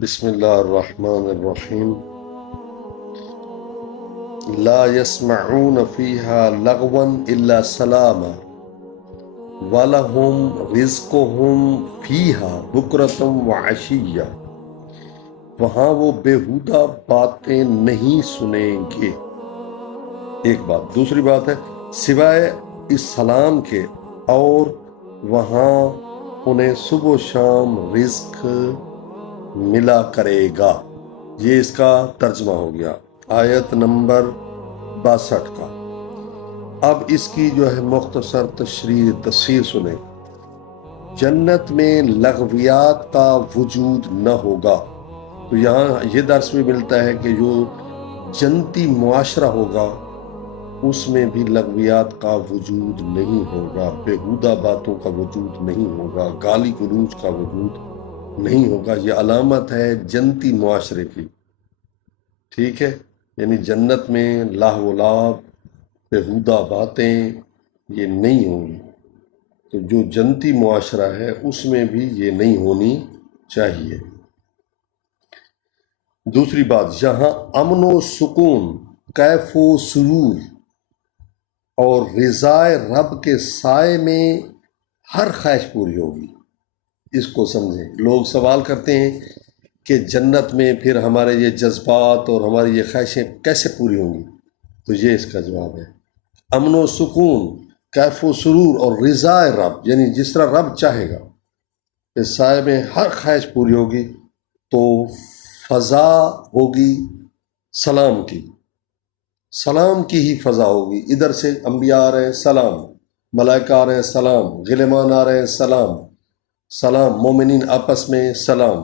بسم اللہ الرحمن الرحیم لا يسمعون فيها لغوا الا سلاما ولهم رزقهم فيها بکرۃ وعشیہ، وہاں وہ بیہودہ باتیں نہیں سنیں گے۔ ایک بات۔ دوسری بات ہے سوائے اس سلام کے اور وہاں انہیں صبح و شام رزق ملا کرے گا۔ یہ اس کا ترجمہ ہو گیا آیت نمبر 62 کا۔ اب اس کی جو ہے مختصر تفسیر سنیں۔ جنت میں لغویات کا وجود نہ ہوگا۔ تو یہاں یہ درس بھی ملتا ہے کہ جو جنتی معاشرہ ہوگا اس میں بھی لغویات کا وجود نہیں ہوگا، بیہودہ باتوں کا وجود نہیں ہوگا، گالی گلوچ کا وجود نہیں ہوگا۔ یہ علامت ہے جنتی معاشرے کی، ٹھیک ہے؟ یعنی جنت میں لاہ و لعب، بیہودہ باتیں یہ نہیں ہوں گی۔ تو جو جنتی معاشرہ ہے اس میں بھی یہ نہیں ہونی چاہیے۔ دوسری بات، جہاں امن و سکون، کیف و سرور اور رضائے رب کے سائے میں ہر خواہش پوری ہوگی۔ اس کو سمجھیں۔ لوگ سوال کرتے ہیں کہ جنت میں پھر ہمارے یہ جذبات اور ہماری یہ خواہشیں کیسے پوری ہوں گی؟ تو یہ اس کا جواب ہے۔ امن و سکون، کیف و سرور اور رضائے رب، یعنی جس طرح رب چاہے گا اس سائے میں ہر خواہش پوری ہوگی۔ تو فضا ہوگی سلام کی، سلام کی ہی فضا ہوگی۔ ادھر سے انبیاء آ رہے ہیں سلام، ملائکہ آ رہے ہیں سلام، غلمان آ رہے ہیں سلام، سلام، مومنین آپس میں سلام،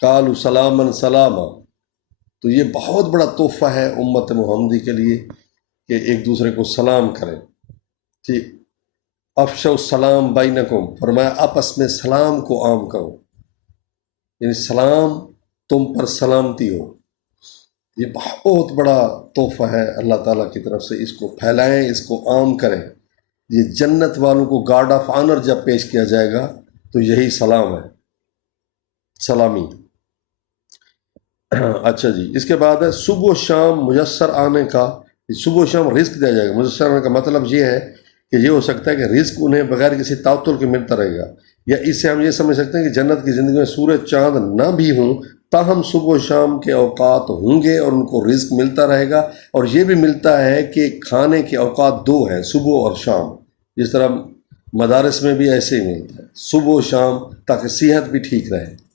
قالوا سلامن سلاما۔ تو یہ بہت بڑا تحفہ ہے امت محمدی کے لیے کہ ایک دوسرے کو سلام کریں۔ ٹھیک، افشوا السلام بینکم، فرمایا آپس میں سلام کو عام کرو، یعنی سلام تم پر سلامتی ہو۔ یہ بہت بڑا تحفہ ہے اللہ تعالیٰ کی طرف سے، اس کو پھیلائیں، اس کو عام کریں۔ یہ جنت والوں کو گارڈ آف آنر جب پیش کیا جائے گا تو یہی سلام ہے، سلامی۔ اچھا جی، اس کے بعد ہے صبح و شام میسر آنے کا، صبح و شام رزق دیا جائے گا۔ میسر آنے کا مطلب یہ ہے کہ یہ ہو سکتا ہے کہ رزق انہیں بغیر کسی تعطل کے ملتا رہے گا، یا اس سے ہم یہ سمجھ سکتے ہیں کہ جنت کی زندگی میں سورج چاند نہ بھی ہوں تاہم صبح و شام کے اوقات ہوں گے اور ان کو رزق ملتا رہے گا۔ اور یہ بھی ملتا ہے کہ کھانے کے اوقات دو ہیں، صبح اور شام، جس طرح مدارس میں بھی ایسے ہی ملتا ہے، صبح و شام، تاکہ صحت بھی ٹھیک رہے۔